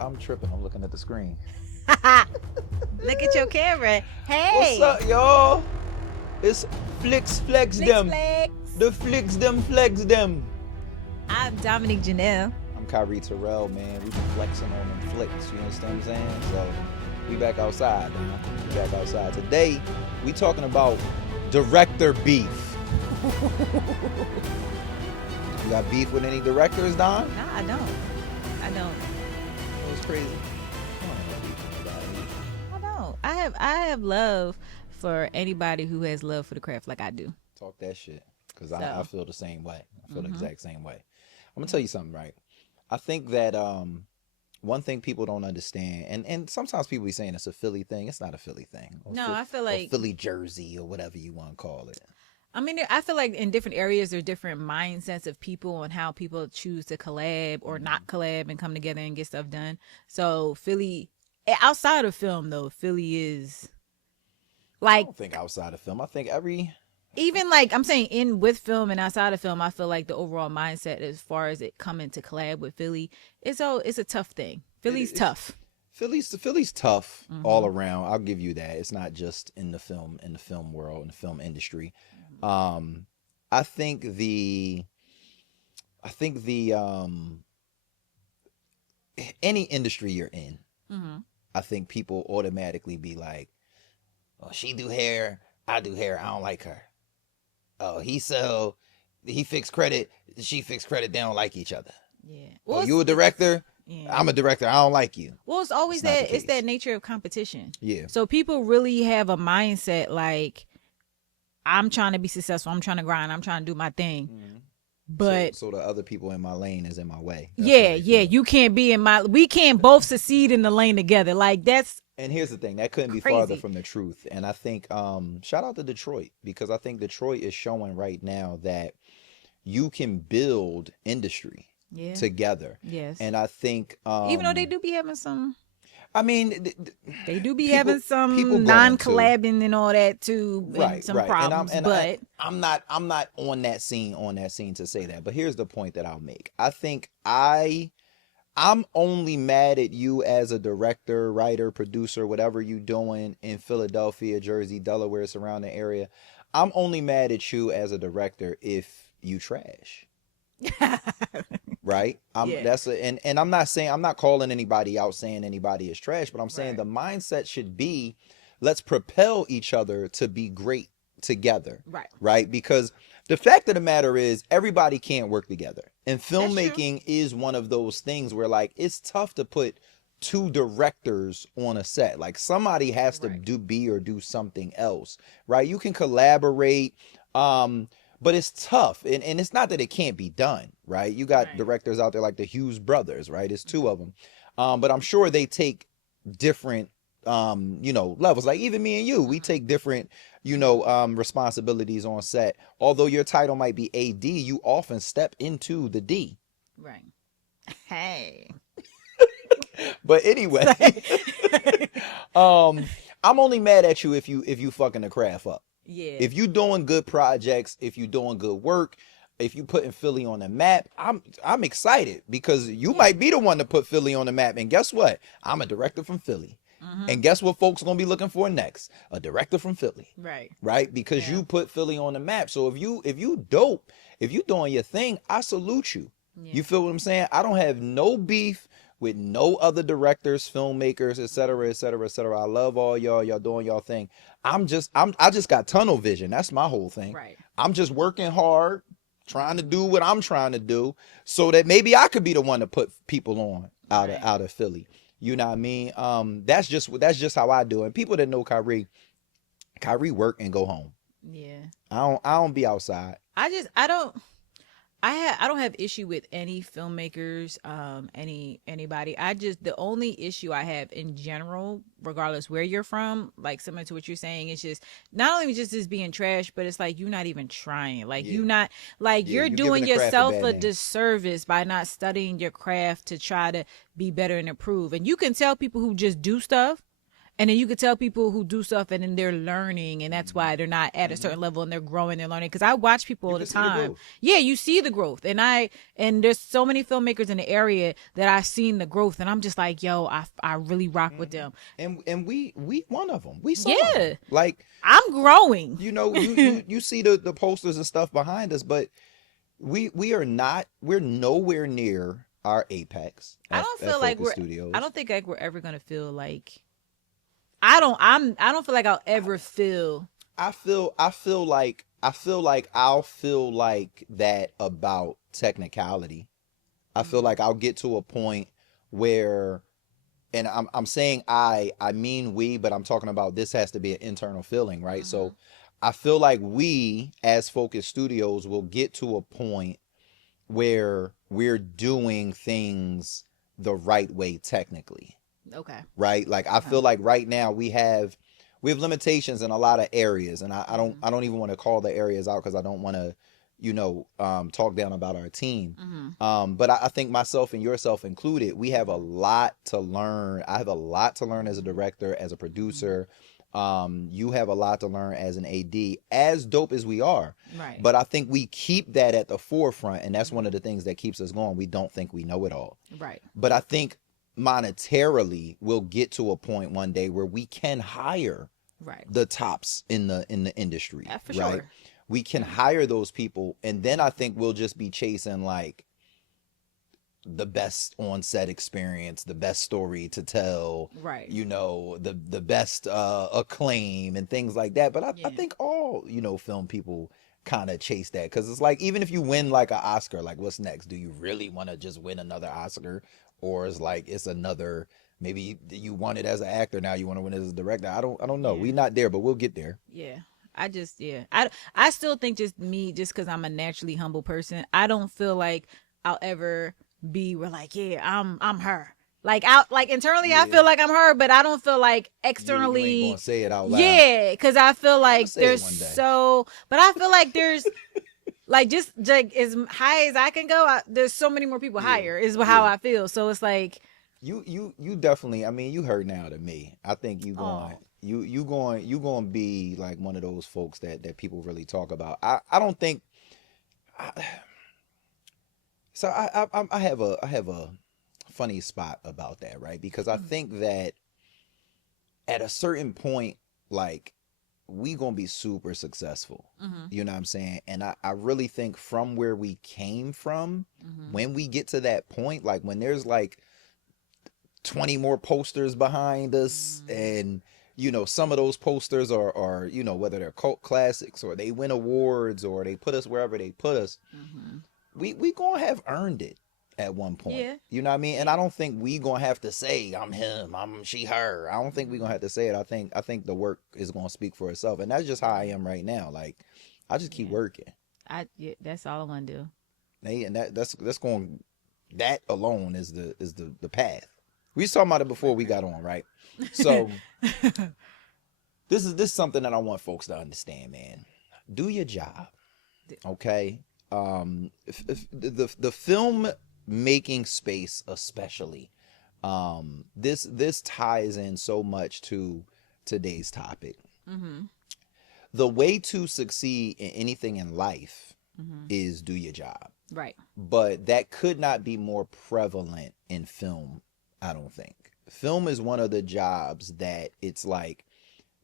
I'm tripping. I'm looking at the screen. Look at your camera. What's Hey, up, y'all? It's Flix Flex Flix them. Flex. The Flix them flex them. I'm Dominique Janelle. I'm Kyrie Terrell, man. We been flexing on them flicks. You understand what I'm saying? So we back outside, man. We back outside. Today, we talking about director beef. You got beef with any directors, Don? No, I don't. I don't. It was crazy. I don't have beef with nobody. I don't. I have love for anybody who has love for the craft like I do. Talk that shit. Because So. I feel the same way. I feel the exact same way. I'm going to tell you something, right? I think that one thing people don't understand, and sometimes people be saying it's a Philly thing. It's not a Philly thing. No, I feel like Philly Jersey or whatever you want to call it. I mean, I feel like in different areas, there's different mindsets of people on how people choose to collab or not collab and come together and get stuff done. So Philly, outside of film though, Philly is I like don't think outside of film. I think even like I'm saying in with film and outside of film, I feel like the overall mindset as far as it coming to collab with Philly, it's a tough thing. Philly's tough. Philly's tough all around. I'll give you that. It's not just in the film world, in the film industry. I think the any industry you're in, I think people automatically be like, "Oh, she do hair, I do hair. I don't like her. Oh, he fixed credit, she fixed credit. They don't like each other. Yeah. Oh, you a director? Yeah. I'm a director. I don't like you." Well, it's always It's not that the it's that case. nature of competition. Yeah. So people really have a mindset like I'm trying to be successful. I'm trying to grind. I'm trying to do my thing. But so the other people in my lane is in my way. That's how yeah, they yeah, feel. you can't be in my. We can't both succeed in the lane together. Like that's And here's the thing, that couldn't be Crazy. farther from the truth. And I think shout out to Detroit, because I think Detroit is showing right now that you can build industry yeah. together. Yes. And I think Even though they do be having some, I mean they do be people- having people some going to. non-collabing and all that too, and right, some right. problems. And but I'm not on that scene to say that. But here's the point that I'll make. I think I'm only mad at you as a director, writer, producer, whatever you doing in Philadelphia, Jersey, Delaware, surrounding area. I'm only mad at you as a director if you trash. Right? Yeah. And I'm not calling anybody out saying anybody is trash, but I'm saying Right. the mindset should be, let's propel each other to be great together. Right. Right? Because the fact of the matter is everybody can't work together. And true. filmmaking is one of those things where like it's tough to put two directors on a set. Like somebody has to Right. do something else. Right? You can collaborate, but it's tough. And it's not that it can't be done, right? You got Right. directors out there like the Hughes brothers, right? It's two of them. But I'm sure they take different levels. Like even me and you, we take different responsibilities on set. Although your title might be AD, you often step into the D. Right. Hey. But anyway, I'm only mad at you if you fucking the craft up. Yeah. If you doing good projects, if you doing good work, if you putting Philly on the map, I'm excited because you might be the one to put Philly on the map. And guess what? I'm a director from Philly. And guess what folks are gonna be looking for next? A director from Philly. Right. Right? Because you put Philly on the map. So if you dope, if you doing your thing, I salute you. Yeah. You feel what I'm saying? I don't have no beef with no other directors, filmmakers, et cetera, et cetera, et cetera. I love all y'all doing y'all thing. I just got tunnel vision. That's my whole thing. Right. I'm just working hard, trying to do what I'm trying to do, so that maybe I could be the one to put people on out of Philly. You know what I mean? That's just how I do it. And people that know Kyrie work and go home. Yeah. I don't be outside. I don't have issue with any filmmakers, anybody. The only issue I have in general, regardless where you're from, like similar to what you're saying, it's just not only just this being trash, but it's like you're not even trying. Like you're not like Yeah, you're you're doing giving the craft a yourself bad a name. disservice by not studying your craft to try to be better and improve. And you can tell people who just do stuff And then you could tell people who do stuff and then they're learning, and that's Mm-hmm. why they're not at a Mm-hmm. certain level and they're growing, they're learning. Because I watch people You all the can see the time. growth. Yeah, you see the growth, and there's so many filmmakers in the area that I've seen the growth, and I'm just like, yo, I really rock with Mm-hmm. them. And we one of them. We some of Yeah, them. Like, I'm growing. you know, you see the posters and stuff behind us, but we're nowhere near our apex I at, don't at feel like Focus we're. I Studios. don't think like we're ever gonna feel like. I don't feel like I'll ever feel. I'll feel like that about technicality. I feel Mm-hmm. like I'll get to a point where, and I'm saying I mean we, but I'm talking about this has to be an internal feeling, right? Mm-hmm. So I feel like we as Focus Studios will get to a point where we're doing things the right way technically, Okay. right? Like I Okay. feel like right now we have limitations in a lot of areas, and I don't Mm-hmm. I don't even want to call the areas out because I don't want to, talk down about our team. Mm-hmm. But I think myself and yourself included, we have a lot to learn. I have a lot to learn as a Mm-hmm. director, as a Mm-hmm. producer. You have a lot to learn as an AD, as dope as we are. Right. But I think we keep that at the forefront, and that's one Mm-hmm. of the things that keeps us going. We don't think we know it all. Right. But I think monetarily we'll get to a point one day where we can hire Right. the tops in the industry, Yeah, for right? sure. We can Yeah. hire those people, and then I think we'll just be chasing like the best on set experience, the best story to tell, Right. the best acclaim and things like that. But I Yeah. think all, film people kind of chase that, because it's like, even if you win like an Oscar, like what's next? Do you really want to just win another Oscar? Or is like it's another, maybe you won it as an actor, now you want to win it as a director. I don't know. Yeah. We're not there, but we'll get there. Yeah. I still think just me, just because I'm a naturally humble person, I don't feel like I'll ever be, we're like, yeah, I'm her. Like out, like internally I Yeah. feel like I'm her, but I don't feel like You ain't gonna externally. say it out loud. Yeah, because I feel You'll like say it there's one day. so, but I feel like there's like just like as high as I can go. There's so many more people Yeah. higher. Is how Yeah. I feel. So it's like, You definitely, I mean, you heard now to me. I think oh, you going to be like one of those folks that people really talk about. I don't think I, so I have a funny spot about that, right? Because I mm, think that at a certain point, like, we gonna be super successful. mm-hmm, You know what I'm saying? And I really think from where we came from, mm-hmm, when we get to that point, like when there's like 20 more posters behind us, mm, and some of those posters are whether they're cult classics or they win awards or they put us wherever they put us, mm-hmm. we gonna have earned it at one point. Yeah, You know what I mean? And yeah, I don't think we gonna have to say I'm him, I'm she, her. I don't think we mm-hmm, gonna have to say it. I think the work is gonna speak for itself, and that's just how I yeah, am right now. Like, I just keep yeah. working. Yeah, that's all I want to do. And that's going, that alone is the path. We was talking about it before we got on, right? So this is something that I want folks to understand, man. Do your job, okay? If the film making space, especially, this ties in so much to today's topic. Mm-hmm, The way to succeed in anything in life mm-hmm. is do your job, Right. but that could not be more prevalent in film. I don't think film is one of the jobs that it's like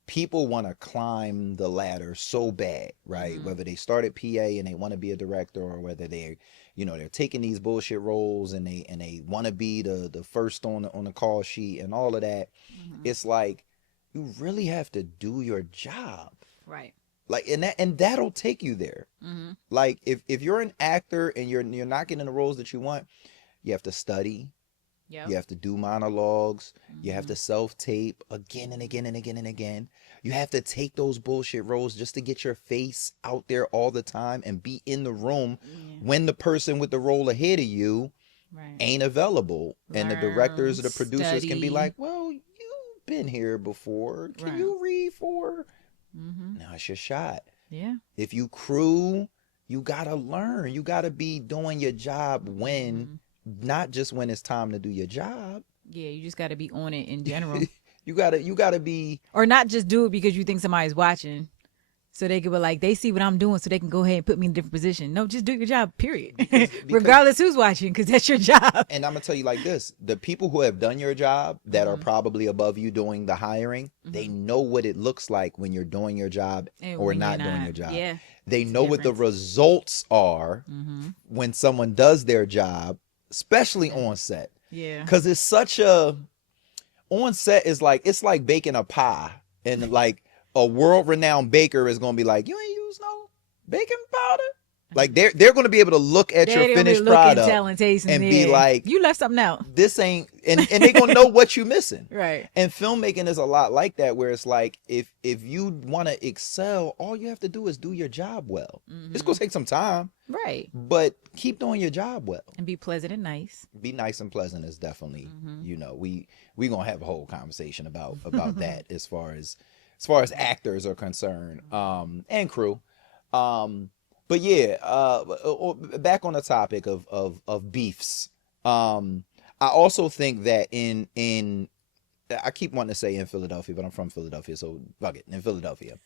people want to climb the ladder so bad, right? Mm-hmm. Whether they start at PA and they want to be a director, or whether they're taking these bullshit roles and they want to be the first on the call sheet and all of that. Mm-hmm. It's like you really have to do your job. Right. Like, and that'll take you there. Mm-hmm. Like, if you're an actor and you're not getting the roles that you want, you have to study, Yep. you have to do monologues. You have Mm-hmm. to self tape again and again and again and again. You have to take those bullshit roles just to get your face out there all the time and be in the room Yeah. when the person with the role ahead of you Right. ain't available. And the directors Learn, or the producers can be like, study. well, you've been here before. Can Right. you read for? Mm-hmm. Now it's your shot. Yeah. If you crew, you gotta learn. You gotta be doing your job when, Mm-hmm. not just when it's time to do your job. Yeah. You just got to be on it in general. You gotta be, or not just do it because you think somebody's watching. So they could be like, they see what I'm doing, so they can go ahead and put me in a different position. No, just do your job, period. Because regardless who's watching, because that's your job. And I'm gonna tell you like this: the people who have done your job that are probably above you doing the hiring, they know what it looks like when you're doing your job or not doing your job. Yeah, they know what the results are when someone does their job, especially on set. Yeah, because it's such a on set is like it's like baking a pie, and like a world-renowned baker is gonna be like, you ain't use no baking powder. Like they're gonna be able to look at your finished product and be like, you left something out. This ain't, and they're gonna know what you missing. Right. And filmmaking is a lot like that, where it's like if you want to excel, all you have to do is do your job well. It's gonna take some time, right? but keep doing your job well and be pleasant and nice. Be nice and pleasant is definitely, you know, we gonna have a whole conversation about that as far as actors are concerned, and crew. But yeah, back on the topic of beefs. I also think that in I keep wanting to say in Philadelphia, but I'm from Philadelphia, so fuck it. In Philadelphia,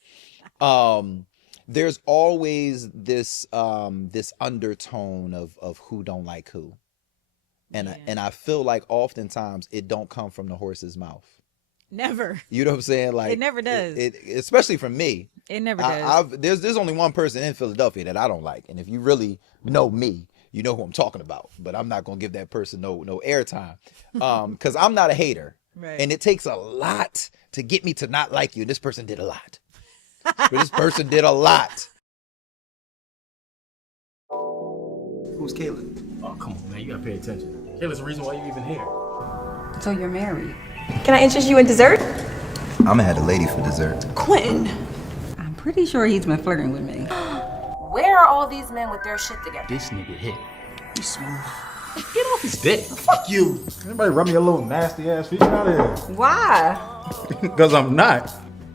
there's always this this undertone of who don't like who, and I feel like oftentimes it don't come from the horse's mouth. Never. You know what I'm saying? Like it never does. It especially from me. It never does. There's only one person in Philadelphia that I don't like, and if you really know me, you know who I'm talking about. But I'm not gonna give that person no airtime, because I'm not a hater, right. And it takes a lot to get me to not like you. And this person did a lot. This person did a lot. Who's Kayla? Oh, come on, man. You gotta pay attention. Kayla's the reason why you even here. So you're married? Can I interest you in dessert? I'm gonna have a lady for dessert. Quentin. I'm pretty sure he's been flirting with me. Where are all these men with their shit together? This nigga hit. He's smooth. Get off his dick. Fuck you. Anybody rub me a little nasty ass feet out of here? Why? Because I'm not.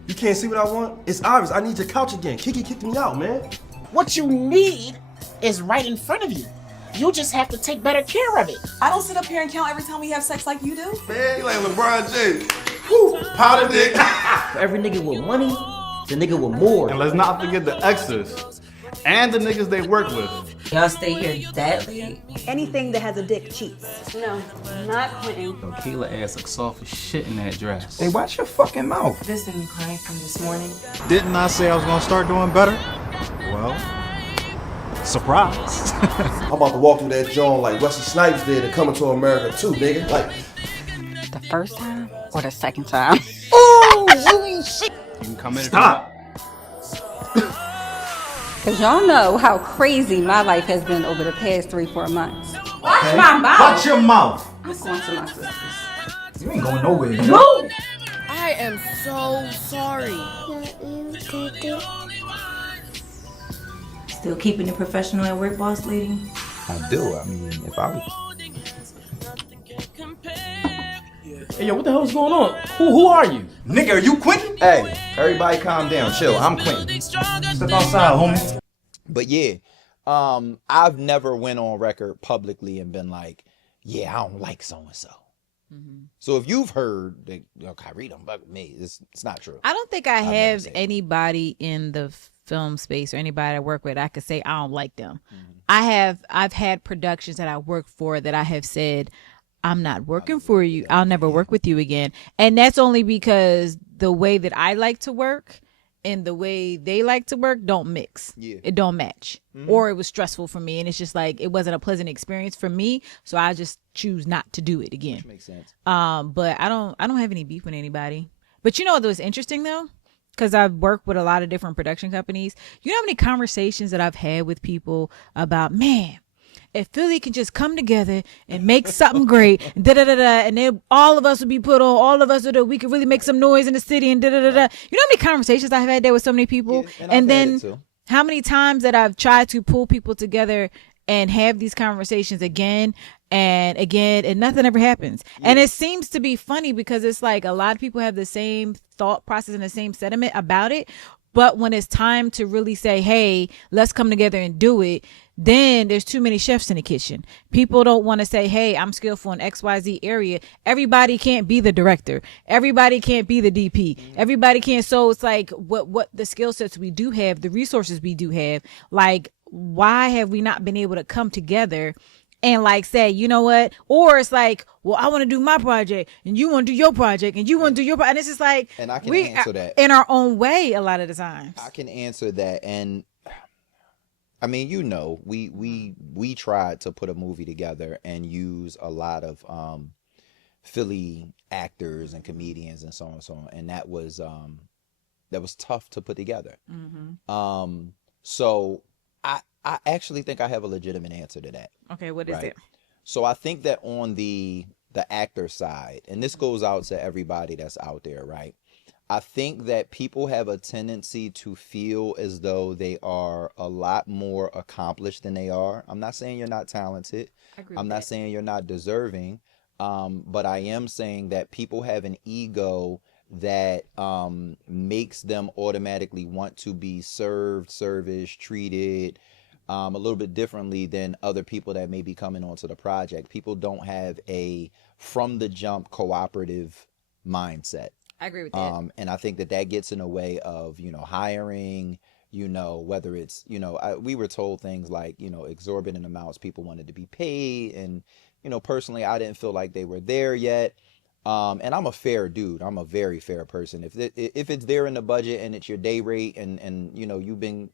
You can't see what I want? It's obvious. I need your couch again. Kiki kicked me out, man. What you need is right in front of you. You just have to take better care of it. I don't sit up here and count every time we have sex like you do. Man, you like LeBron James. Woo, powder dick. For every nigga with money, the nigga with more. And let's not forget the exes and the niggas they work with. Y'all stay here that late? Anything that has a dick cheats. No, not Quentin. Yo, Kayla ass looks soft as shit in that dress. Hey, watch your fucking mouth. This didn't cry from this morning. Didn't I say I was gonna start doing better? Well, surprise. I'm about to walk through that joint like Wesley Snipes did in Coming to America 2, nigga. Like, The first time or the second time? You can come in. Stop. Because y'all know how crazy my life has been over the past 3-4 months. Watch my mouth. Watch your mouth. I'm going to my sister's. You ain't going nowhere. Move. I am so sorry. Still keeping it professional at work, boss lady? I do. I mean, if I was... Hey, yo, what the hell's going on? Who are you? Nigga, are you Quentin? Hey, everybody calm down. Chill. I'm Quentin. Step outside, homie. But yeah, I've never went on record publicly and been like, yeah, I don't like so-and-so. So if you've heard that, you know, Kyrie don't fuck with me, it's not true. I don't think I have anybody in the film space or anybody I work with I could say I don't like them. I've had productions that I work for that I have said, I'm not working for you. I'll never work with you again. And that's only because the way that I like to work and the way they like to work don't mix. It don't match. Or it was stressful for me, and it's just like it wasn't a pleasant experience for me, so I just choose not to do it again. Which makes sense. But I don't have any beef with anybody. But you know what was interesting though? Because I've worked with a lot of different production companies. You know how many conversations that I've had with people about, man, if Philly can just come together and make something great, and and then all of us would be put on, all of us we could really make some noise in the city, and You know how many conversations I've had there with so many people, Yeah, and then too. how many times that I've tried to pull people together and have these conversations again and again, and nothing ever happens. And it seems to be funny because it's like a lot of people have the same thought process and the same sentiment about it. But when it's time to really say, hey, let's come together and do it, then there's too many chefs in the kitchen. People don't want to say, hey, I'm skillful in XYZ area. Everybody can't be the director. Everybody can't be the DP. Everybody can't. So it's like what the skill sets we do have, the resources we do have, like, why have we not been able to come together and like say, you know what? Or it's like, well, I want to do my project and you want to do your project and you want to do your project. And it's just like, and I can we answer that in our own way a lot of the times. I can answer that. And I mean, you know, we tried to put a movie together and use a lot of Philly actors and comedians and so on and so on, and that was tough to put together. So I actually think I have a legitimate answer to that. Okay, what is it? So I think that on the actor side, and this goes out to everybody that's out there, right? I think that people have a tendency to feel as though they are a lot more accomplished than they are. I'm not saying you're not talented. I'm not saying you're not deserving. But I am saying that people have an ego that makes them automatically want to be served, serviced, treated a little bit differently than other people that may be coming onto the project. People don't have a from the jump cooperative mindset. I agree with that. And I think that gets in the way of, you know, hiring, you know, whether it's, you know, we were told things like, you know, exorbitant amounts people wanted to be paid. And, you know, personally, I didn't feel like they were there yet. And I'm a fair dude. I'm a very fair person. If it's there in the budget and it's your day rate and you know, you've been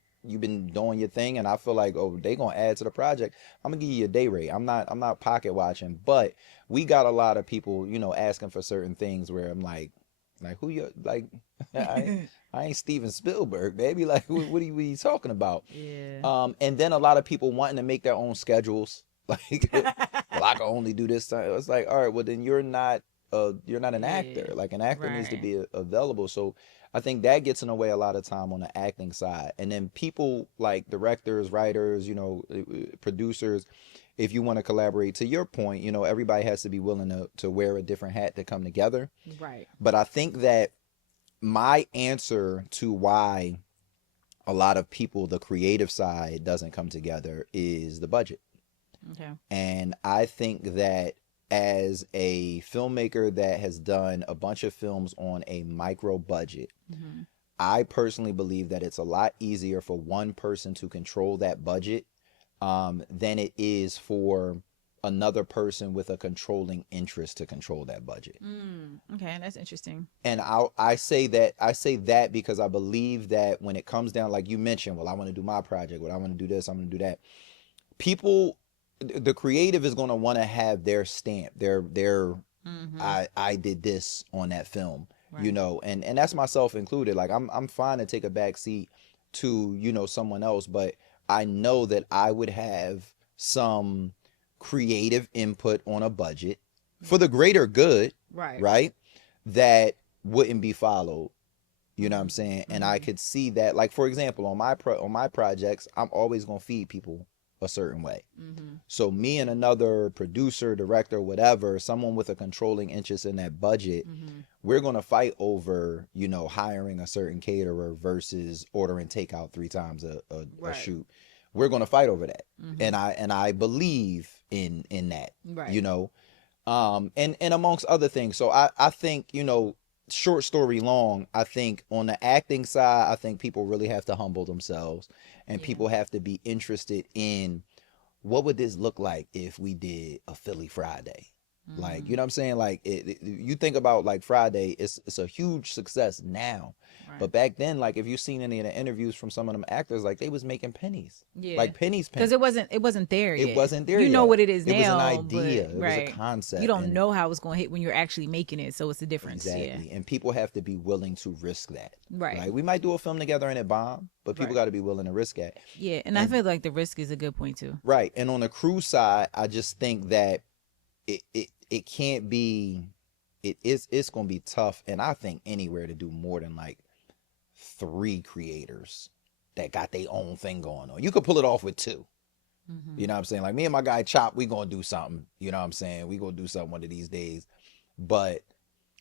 doing your thing and I feel like, oh, they gonna add to the project, I'm gonna give you a day rate. I'm not pocket watching. But we got a lot of people, you know, asking for certain things where I'm like who you like? I ain't Steven Spielberg, baby. Like, what are you talking about? Yeah. And then a lot of people wanting to make their own schedules. Like, well, I can only do this time. It's like, all right, well then you're not an actor. Like, an actor needs to be available. So I think that gets in the way a lot of time on the acting side. And then people like directors, writers, you know, producers, if you want to collaborate, to your point, you know, everybody has to be willing to wear a different hat to come together. Right. But I think that my answer to why a lot of people, the creative side, doesn't come together is the budget. Okay. And I think that as a filmmaker that has done a bunch of films on a micro budget, I personally believe that it's a lot easier for one person to control that budget than it is for another person with a controlling interest to control that budget. Okay, that's interesting. And I say that because I believe that when it comes down, like you mentioned, well, I want to do my project, well, I want to do this, I'm going to do that. People, the creative is going to want to have their stamp, their I did this on that film, you know, and that's myself included. Like I'm fine to take a back seat to, you know, someone else, but I know that I would have some creative input on a budget for the greater good, right? That wouldn't be followed. You know what I'm saying? And I could see that, like, for example, on my projects, I'm always going to feed people a certain way. So me and another producer, director, whatever, someone with a controlling interest in that budget, we're going to fight over, you know, hiring a certain caterer versus ordering takeout 3 times a shoot. We're going to fight over that. And I believe in that, you know, and amongst other things. So I think, you know, short story long, I think on the acting side, I think people really have to humble themselves and people have to be interested in what would this look like if we did a Philly Friday? Like, you know what I'm saying? Like, you think about, like, Friday, it's a huge success now. But back then, like, if you've seen any of the interviews from some of them actors, like, they was making pennies. Like, pennies. Because it wasn't there yet. It wasn't there yet. You know what it is now. It was an idea. It was a concept. You don't know how it's going to hit when you're actually making it. So it's a difference. Exactly. And people have to be willing to risk that. Right. Like, we might do a film togetger and it bomb, but people got to be willing to risk that. Yeah. And I feel like the risk is a good point, too. Right. And on the crew side, I just think that it can't be, it's going to be tough. And I think anywhere to do more than like 3 creators that got their own thing going on. You could pull it off with 2. You know what I'm saying? Like, me and my guy Chop, we going to do something. You know what I'm saying? We going to do something one of these days. But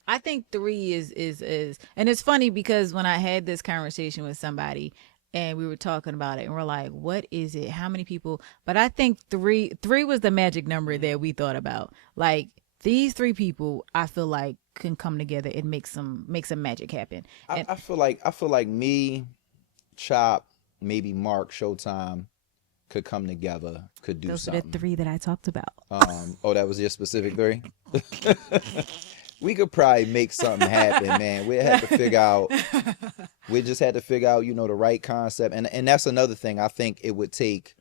I think 3 is, and it's funny because when I had this conversation with somebody and we were talking about it and we're like, what is it? How many people? But I think three was the magic number that we thought about. Like these 3 people, I feel like can come together and make some magic happen. And I feel like me, Chop, maybe Mark, Showtime could come together, could do those something. are the 3 that I talked about. Oh, that was your specific 3? We could probably make something happen, man. We had to figure out. We just had to figure out, the right concept, and that's another thing. I think it would take.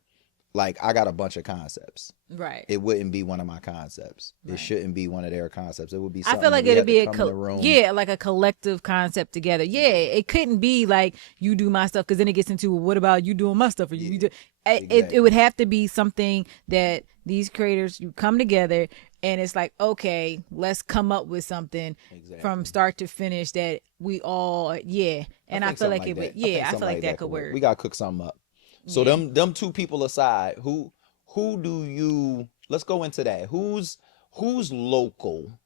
Like, I got a bunch of concepts. Right. It wouldn't be one of my concepts. Right. It shouldn't be one of their concepts. It would be something. I feel like it'd be like a collective concept together. Yeah, it couldn't be like you do my stuff because then it gets into what about you doing my stuff or you do. It would have to be something that these creators you come together and it's like, okay, let's come up with something from start to finish that we all And I feel like it would. Yeah, I feel like that could work. We gotta cook something up. So them 2 people aside, who do you? Let's go into that. Who's local?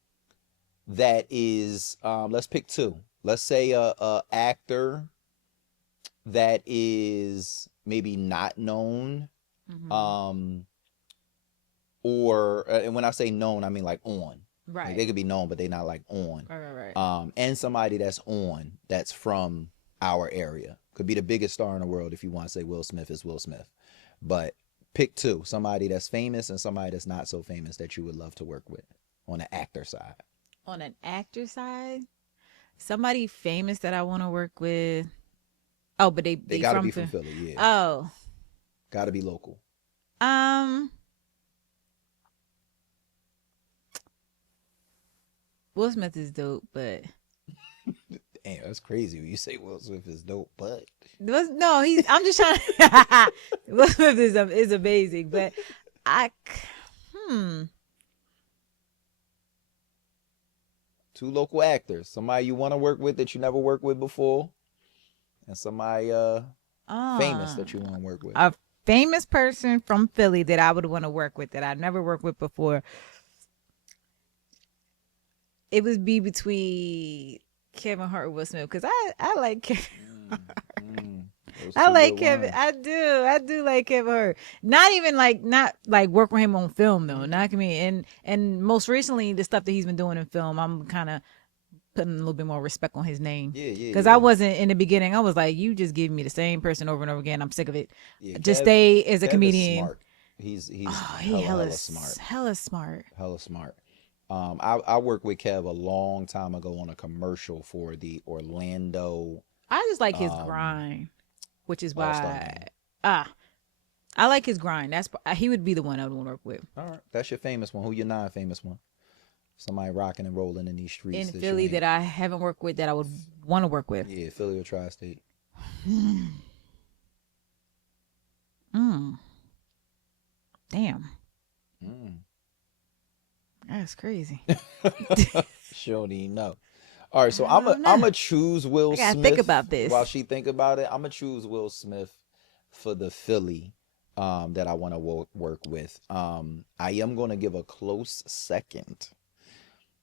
That is, let's pick 2. Let's say a actor that is maybe not known, or and when I say known, I mean like on. Right. Like they could be known, but they're not like on. Right. And somebody that's on, that's from our area. Could be the biggest star in the world if you want to say Will Smith is Will Smith. But pick 2. Somebody that's famous and somebody that's not so famous that you would love to work with on the actor side. On an actor side? Somebody famous that I want to work with. Oh, but they gotta be from Philly, yeah. Oh. Gotta be local. Will Smith is dope, but damn, that's crazy when you say Will Smith is dope, but no, I'm just trying. Will Smith is amazing, but Two local actors, somebody you want to work with that you never worked with before, and somebody famous that you want to work with. A famous person from Philly that I would want to work with that I never worked with before. It would be between Kevin Hart and Will Smith because I like Kevin. I like Kevin. I do like Kevin Hart. Not work with him on film though. Not me. And most recently the stuff that he's been doing in film, I'm kind of putting a little bit more respect on his name. Yeah. Because I wasn't in the beginning. I was like, you just give me the same person over and over again. I'm sick of it. Yeah, just stay as a comedian. Smart. He's hella smart. Hella smart. I worked with Kev a long time ago on a commercial for the Orlando. I just like his grind, which is why I like his grind. He would be the one I would want to work with. All right, that's your famous one. Who your non-famous one? Somebody rocking and rolling in these streets in Philly that I haven't worked with that I would want to work with. Yeah, Philly or tri-state. Damn. That's crazy. She don't even know. All right, so I'm gonna choose Will Smith. I gotta think about this. While she think about it, I'm gonna choose Will Smith for the Philly that I want to work with. I am gonna give a close second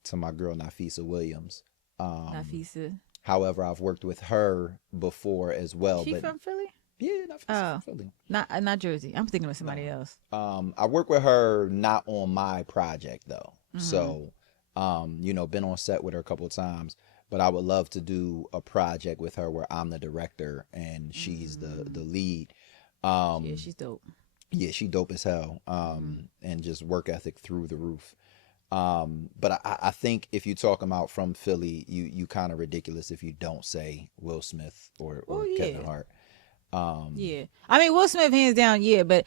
to my girl Nafisa Williams. Nafisa. However, I've worked with her before as well. She from Philly? Yeah, Nafisa's from Philly. Not Jersey. I'm thinking of somebody else. I work with her not on my project though. So been on set with her a couple of times, but I would love to do a project with her where I'm the director and she's the lead. Yeah, she's dope. Yeah, she dope as hell. And just work ethic through the roof. But I think if you talk about from Philly, you kind of ridiculous if you don't say Will Smith or Kevin Hart. Yeah, I mean Will Smith hands down, but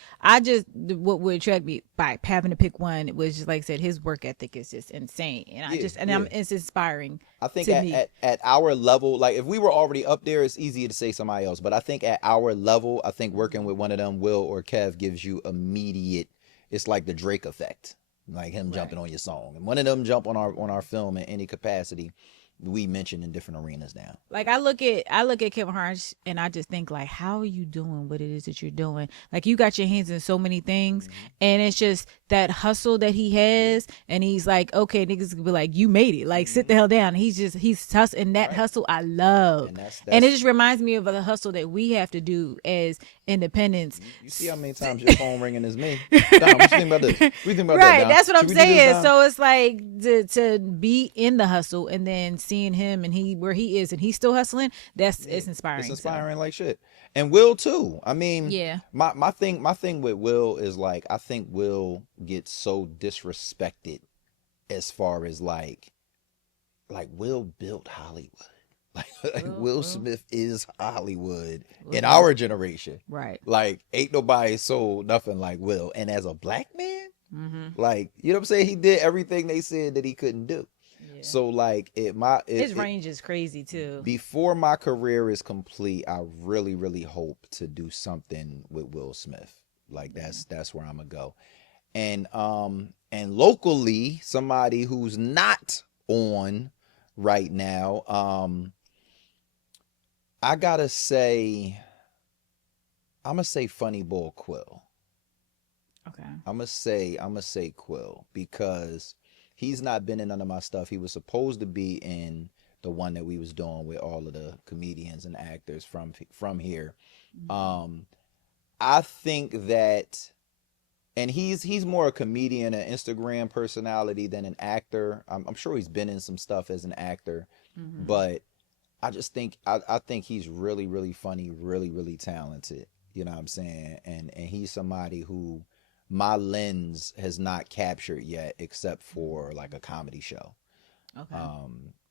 what would attract me by having to pick one was just like I said, his work ethic is just insane, and it's inspiring. I think at our level, like if we were already up there, it's easier to say somebody else. But I think at our level, I think working with one of them, Will or Kev, gives you immediate. It's like the Drake effect, like him jumping on your song, and one of them jump on our film in any capacity. we mention in different arenas now. Like I look at Kevin Hart and I just think like, how are you doing what it is that you're doing? Like you got your hands in so many things, and it's just that hustle that he has, and he's like, okay, niggas can be like, you made it, like sit the hell down. He's hustling that hustle I love, and it just reminds me of the hustle that we have to do as independents. You see how many times your phone ringing is me? Dom, what you think about this? What you think about Right, that, Dom? that's what I'm Should we do this, saying. Dom? So it's like to be in the hustle and then seeing him and where he is and he's still hustling. It's inspiring. It's inspiring like shit. And Will too. I mean, yeah. My thing with Will is like, I think Will gets so disrespected as far as like Will built Hollywood. Like Will Smith is Hollywood in our generation. Right. Like ain't nobody sold nothing like Will. And as a black man, like, you know what I'm saying? He did everything they said that he couldn't do. Yeah. So like his range is crazy too. Before my career is complete, I really, really hope to do something with Will Smith. Like that's where I'm gonna go. And locally, somebody who's not on right now, I gotta say, I'm gonna say Funny Bull Quill. Okay. I'm gonna say Quill because he's not been in none of my stuff. He was supposed to be in the one that we was doing with all of the comedians and actors from here. I think that, and he's more a comedian, an Instagram personality than an actor. I'm sure he's been in some stuff as an actor, but I just think I think he's really, really funny, really, really talented. You know what I'm saying? And he's somebody who my lens has not captured yet, except for like a comedy show. Okay.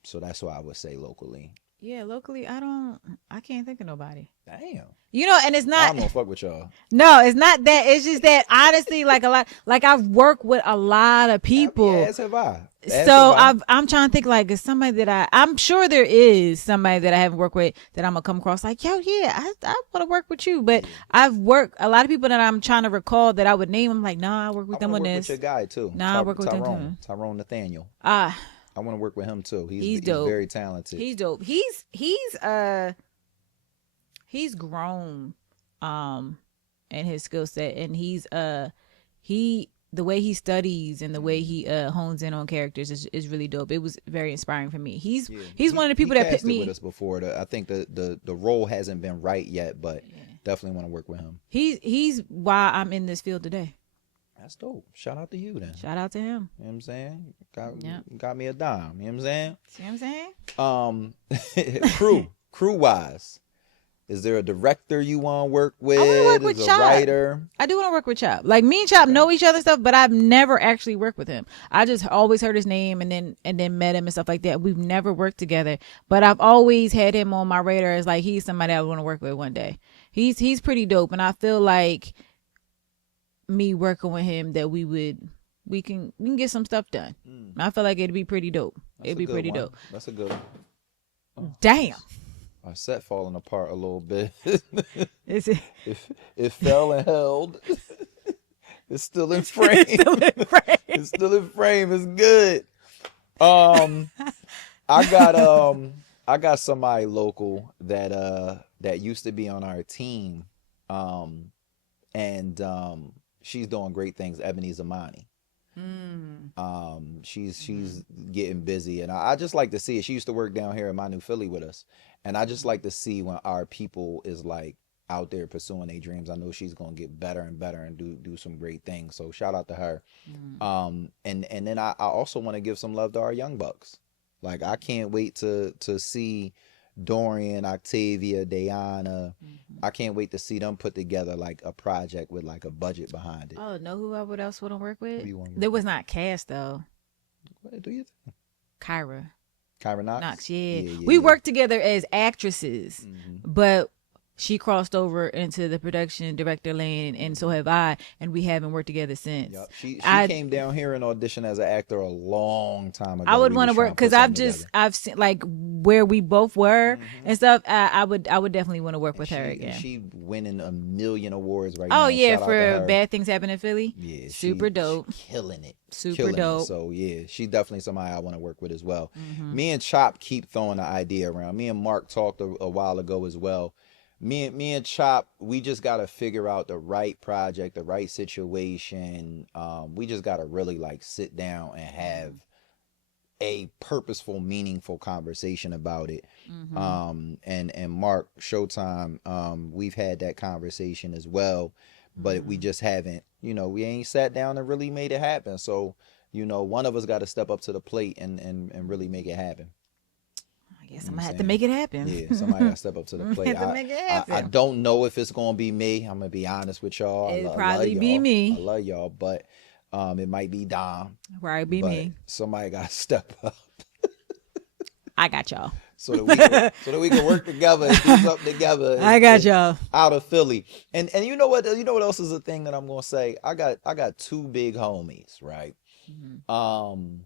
So that's why I would say locally. Yeah, locally, I can't think of nobody. Damn. You know, and it's not. I'm gonna fuck with y'all. No, it's not that. It's just that honestly, like I've worked with a lot of people. As have I. I'm trying to think like is somebody that I'm sure there is somebody that I haven't worked with that I'm gonna come across like, yo, yeah, I want to work with you. But I've worked a lot of people that I'm trying to recall that I would name. I'm like, nah, I work with them on this. With your guy too. Nah, I work with them too. Tyrone Nathaniel. I want to work with him too. He's dope. He's very talented. He's dope. He's grown in his skill set, and the way he studies and the way he hones in on characters is really dope. It was very inspiring for me. He's one of the people that picked me with us before. I think the role hasn't been right yet, but definitely want to work with him. He's why I'm in this field today. That's dope. Shout out to you then. Shout out to him. You know what I'm saying? Got me a dime. You know what I'm saying? See what I'm saying? Crew wise. Is there a director you want to work with? I want to work with Chop. Writer? I do want to work with Chop. Like me and Chop know each other stuff, but I've never actually worked with him. I just always heard his name and then met him and stuff like that. We've never worked together, but I've always had him on my radar as like he's somebody I want to work with one day. He's pretty dope, and I feel like me working with him that we can get some stuff done. I feel like it'd be pretty dope. It'd be pretty dope. That's a good one. Oh. Damn. Our set falling apart a little bit. Is it? It fell and held. It's still in frame. It's still in frame. It's good. I got somebody local that used to be on our team. And she's doing great things, Ebony Zamani. She's getting busy, and I just like to see it. She used to work down here in my New Philly with us, and I just like to see when our people is like out there pursuing their dreams. I know she's gonna get better and better and do some great things. So shout out to her. And then I also want to give some love to our young bucks. Like I can't wait to see Dorian, Octavia, Diana. I can't wait to see them put together like a project with like a budget behind it. Oh, know who I would else want to work with? Work there was not cast though. What do you think? Kyra Knox? Yeah. We worked together as actresses, but she crossed over into the production director lane, and so have I, and we haven't worked together since. Yep. She came down here and auditioned as an actor a long time ago. I would want to work because I've seen like where we both were and stuff. I would definitely want to work with her again. She winning a million awards right now. now. Yeah, for Bad Things Happen in Philly. Yeah, super dope, killing it, super dope. It. So yeah, she's definitely somebody I want to work with as well. Me and Chop keep throwing the idea around. Me and Mark talked a while ago as well. Me and Chop, we just got to figure out the right project, the right situation. We just got to really like sit down and have a purposeful, meaningful conversation about it. And Mark, Showtime, we've had that conversation as well, but we just haven't, we ain't sat down and really made it happen. So, one of us got to step up to the plate and really make it happen. I guess I'm gonna have to make it happen. Yeah, somebody gotta step up to the plate. I don't know if it's gonna be me. I'm gonna be honest with y'all. It'll probably be me. I love y'all, but it might be Dom. Right, be me. Somebody gotta step up. I got y'all. So that we can work together and do something together. I got y'all out of Philly. And you know what? You know what else is a thing that I'm gonna say? I got two big homies, right? One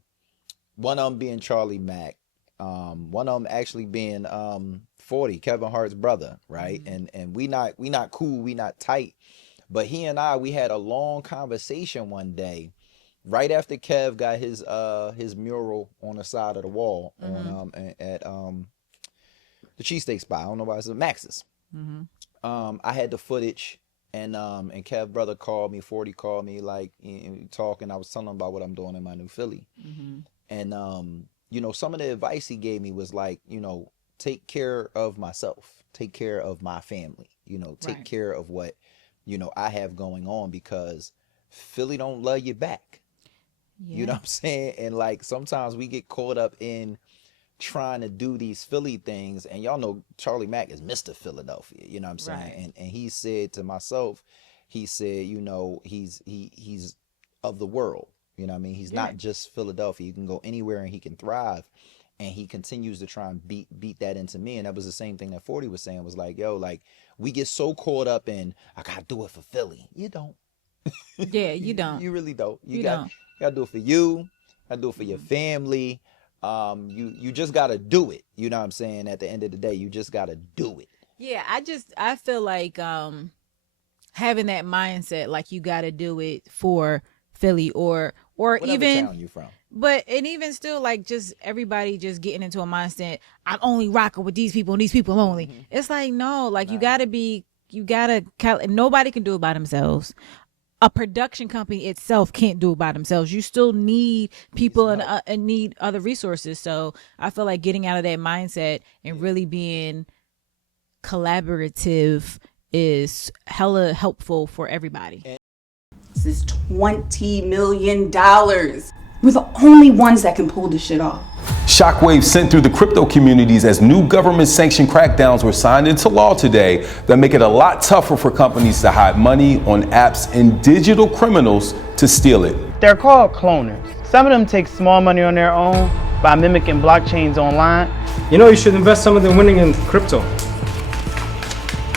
of them being Charlie Mack. One of them actually being 40, Kevin Hart's brother, right? And we not cool, we not tight, but he and we had a long conversation one day, right after Kev got his mural on the side of the wall on at the cheesesteak spot. I don't know why it's Max's. I had the footage, and Kev brother called me, 40 called me, like talking. I was telling him about what I'm doing in my new Philly, and some of the advice he gave me was like, take care of myself, take care of my family, take care of what, I have going on, because Philly don't love you back. Yeah. You know what I'm saying? And like, sometimes we get caught up in trying to do these Philly things, and y'all know Charlie Mack is Mr. Philadelphia, you know what I'm saying? Right. And he said to myself, he said, he's of the world. You know what I mean? He's not just Philadelphia. You can go anywhere and he can thrive. And he continues to try and beat that into me. And that was the same thing that 40 was saying, was like, yo, like, we get so caught up in, I got to do it for Philly. You don't. Yeah, you don't. You really don't. You got to do it for you. Got to do it for your family. You just got to do it. You know what I'm saying? At the end of the day, you just got to do it. Yeah, I feel like having that mindset, like you got to do it for Philly or whatever even town you from. But and even still, like, just everybody just getting into a mindset, I'm only rocking with these people and these people only. It's like, no, like, nobody can do it by themselves. A production company itself can't do it by themselves. You still need people and need other resources. So I feel like getting out of that mindset and really being collaborative is hella helpful for everybody. This is $20 million. We're the only ones that can pull this shit off. Shockwaves sent through the crypto communities as new government-sanctioned crackdowns were signed into law today that make it a lot tougher for companies to hide money on apps and digital criminals to steal it. They're called cloners. Some of them take small money on their own by mimicking blockchains online. You should invest some of the winning in crypto.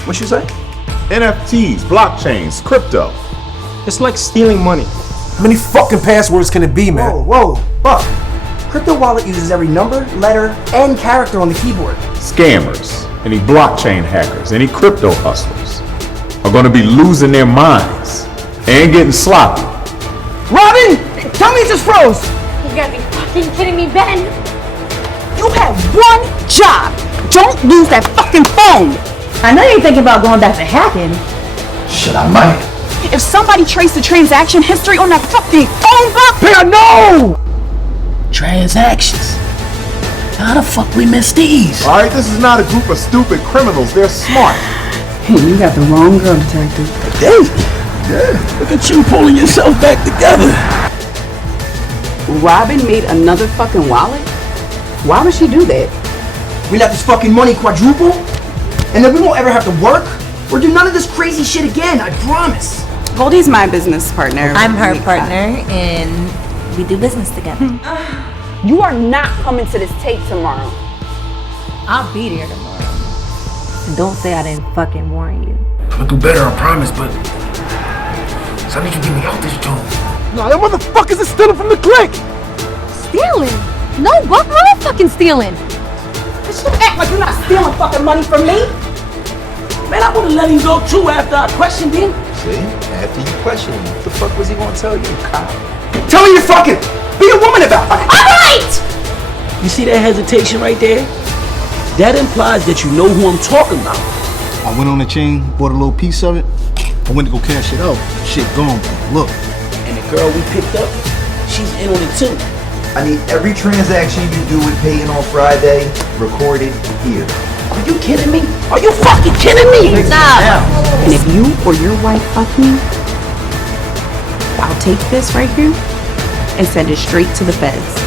What you say? NFTs, blockchains, crypto. It's like stealing money. How many fucking passwords can it be, man? Whoa, Buck. Crypto Wallet uses every number, letter, and character on the keyboard. Scammers, any blockchain hackers, any crypto hustlers are going to be losing their minds and getting sloppy. Robin, tell me it just froze. You gotta be fucking kidding me, Ben. You have one job. Don't lose that fucking phone. I know you're thinking about going back to hacking. Shit, I might. If somebody traced the transaction history on that fucking phone book, I know! Transactions. How the fuck we missed these? Alright, this is not a group of stupid criminals. They're smart. Hey, you got the wrong girl, detective. Hey, yeah, look at you pulling yourself back together. Robin made another fucking wallet? Why would she do that? We let this fucking money quadruple, and then we won't ever have to work or do none of this crazy shit again, I promise. Goldie's my business partner. I'm her partner, and we do business together. You are not coming to this tape tomorrow. I'll be there tomorrow. And don't say I didn't fucking warn you. I'ma do better, I promise, but so I need you to get me out this joint. Nah, them motherfuckers are stealing from the clique. Stealing? No, what? I'm fucking stealing. Bitch, you act like you're not stealing fucking money from me. Man, I would've let him go too after I questioned him. See? After you question him, what the fuck was he gonna tell you, cop? Tell me you're fucking. Be a woman about it. Alright! You see that hesitation right there? That implies that you know who I'm talking about. I went on the chain, bought a little piece of it. I went to go cash it out. Shit gone, bro. Look. And the girl we picked up, she's in on it too. I need every transaction you do with paying on Friday recorded here. Are you kidding me? Are you fucking kidding me? Stop. And if you or your wife fuck me, I'll take this right here and send it straight to the feds.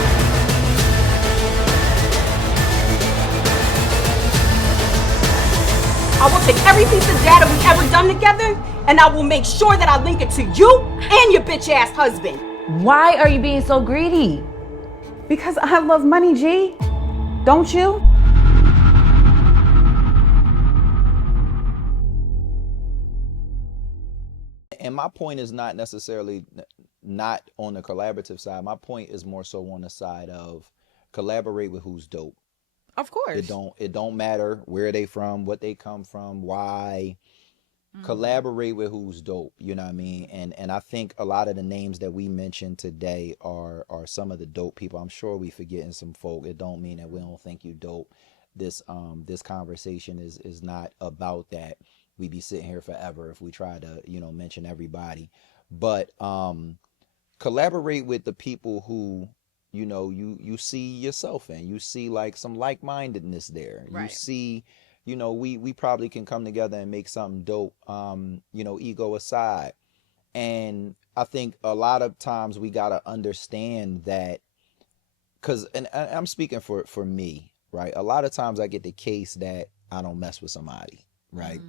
I will take every piece of data we've ever done together, and I will make sure that I link it to you and your bitch ass husband. Why are you being so greedy? Because I love money, G. Don't you? And my point is not necessarily not on the collaborative side. My point is more so on the side of collaborate with who's dope. Of course. It don't matter where they from, what they come from, why. Collaborate with who's dope, you know what I mean? And I think a lot of the names that we mentioned today are some of the dope people. I'm sure we forgetting some folk. It don't mean that we don't think you dope. This conversation is not about that. We'd be sitting here forever if we try to, mention everybody. But collaborate with the people who you see yourself in. You see like some like-mindedness there. Right. You see, we probably can come together and make something dope, ego aside. And I think a lot of times we got to understand that, and I'm speaking for me, right? A lot of times I get the case that I don't mess with somebody, right?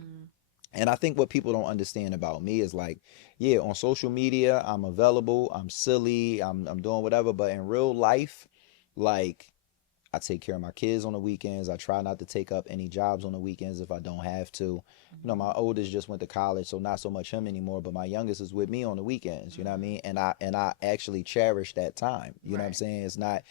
And I think what people don't understand about me is like, yeah, on social media, I'm available, I'm silly, I'm doing whatever. But in real life, like, I take care of my kids on the weekends. I try not to take up any jobs on the weekends if I don't have to. My oldest just went to college, so not so much him anymore, but my youngest is with me on the weekends, you know what I mean? And I actually cherish that time. You know what I'm saying? It's not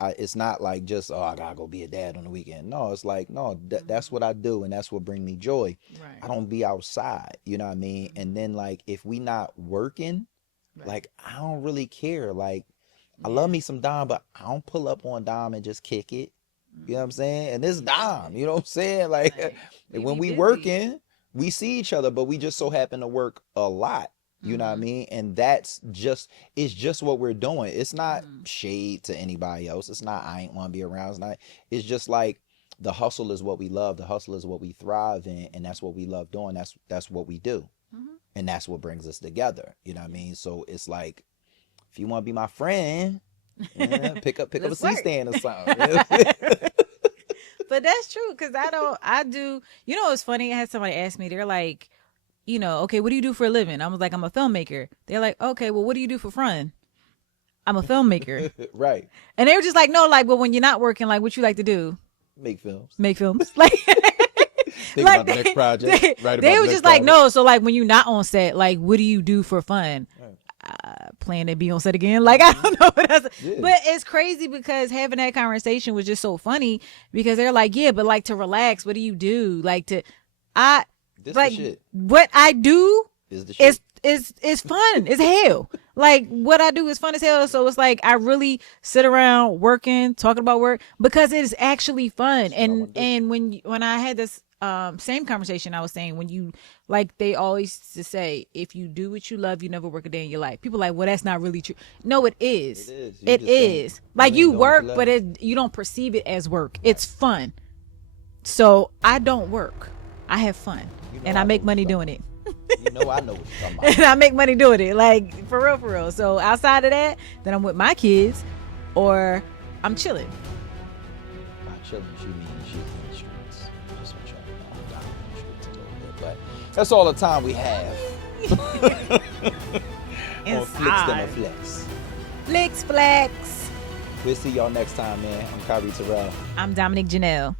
it's not like just, I gotta go be a dad on the weekend. No, it's like, no, that's what I do, and that's what bring me joy. Right. I don't be outside, you know what I mean? And then like if we not working, like I don't really care. Like I love me some Dom, but I don't pull up on Dom and just kick it. You know what I'm saying? And it's Dom, you know what I'm saying? Like when we working, we see each other, but we just so happen to work a lot. You know what I mean? And it's just what we're doing. It's not shade to anybody else. It's not, I ain't want to be around. It's just like the hustle is what we love. The hustle is what we thrive in. And that's what we love doing. That's what we do. And that's what brings us together. You know what I mean? So it's like, if you want to be my friend, pick up a C-stand or something. You know what I'm saying? But that's true. Cause it's funny. I had somebody ask me, they're like, okay, what do you do for a living? I was like, I'm a filmmaker. They're like, okay, well, what do you do for fun? I'm a filmmaker. Right. And they were just like, no, like, but when you're not working, like, what you like to do? Make films. Like, think about the next project. They were just like, no. So like, when you're not on set, like, what do you do for fun? Plan to be on set again. Like, I don't know what else. Yeah. But it's crazy because having that conversation was just so funny because they're like, yeah, but like to relax, what do you do? Like what I do is fun as hell. Like what I do is fun as hell. So it's like I really sit around working, talking about work because it is actually fun. And when I had this same conversation, I was saying when you like they always to say if you do what you love, you never work a day in your life. People are like, well, that's not really true. No, it is. It is. Like you work, but you don't perceive it as work. It's fun. So I don't work. I have fun. And I make money doing it. I know what you're talking about. And I make money doing it. Like, for real. So, outside of that, then I'm with my kids or I'm chilling. By chilling, she means she's in the streets. Just want y'all to know I'm down in the streets a little bit. But that's all the time we have. On Flix them Flex. Flix Flex. We'll see y'all next time, man. I'm Kyrie Terrell. I'm Dominique Janelle.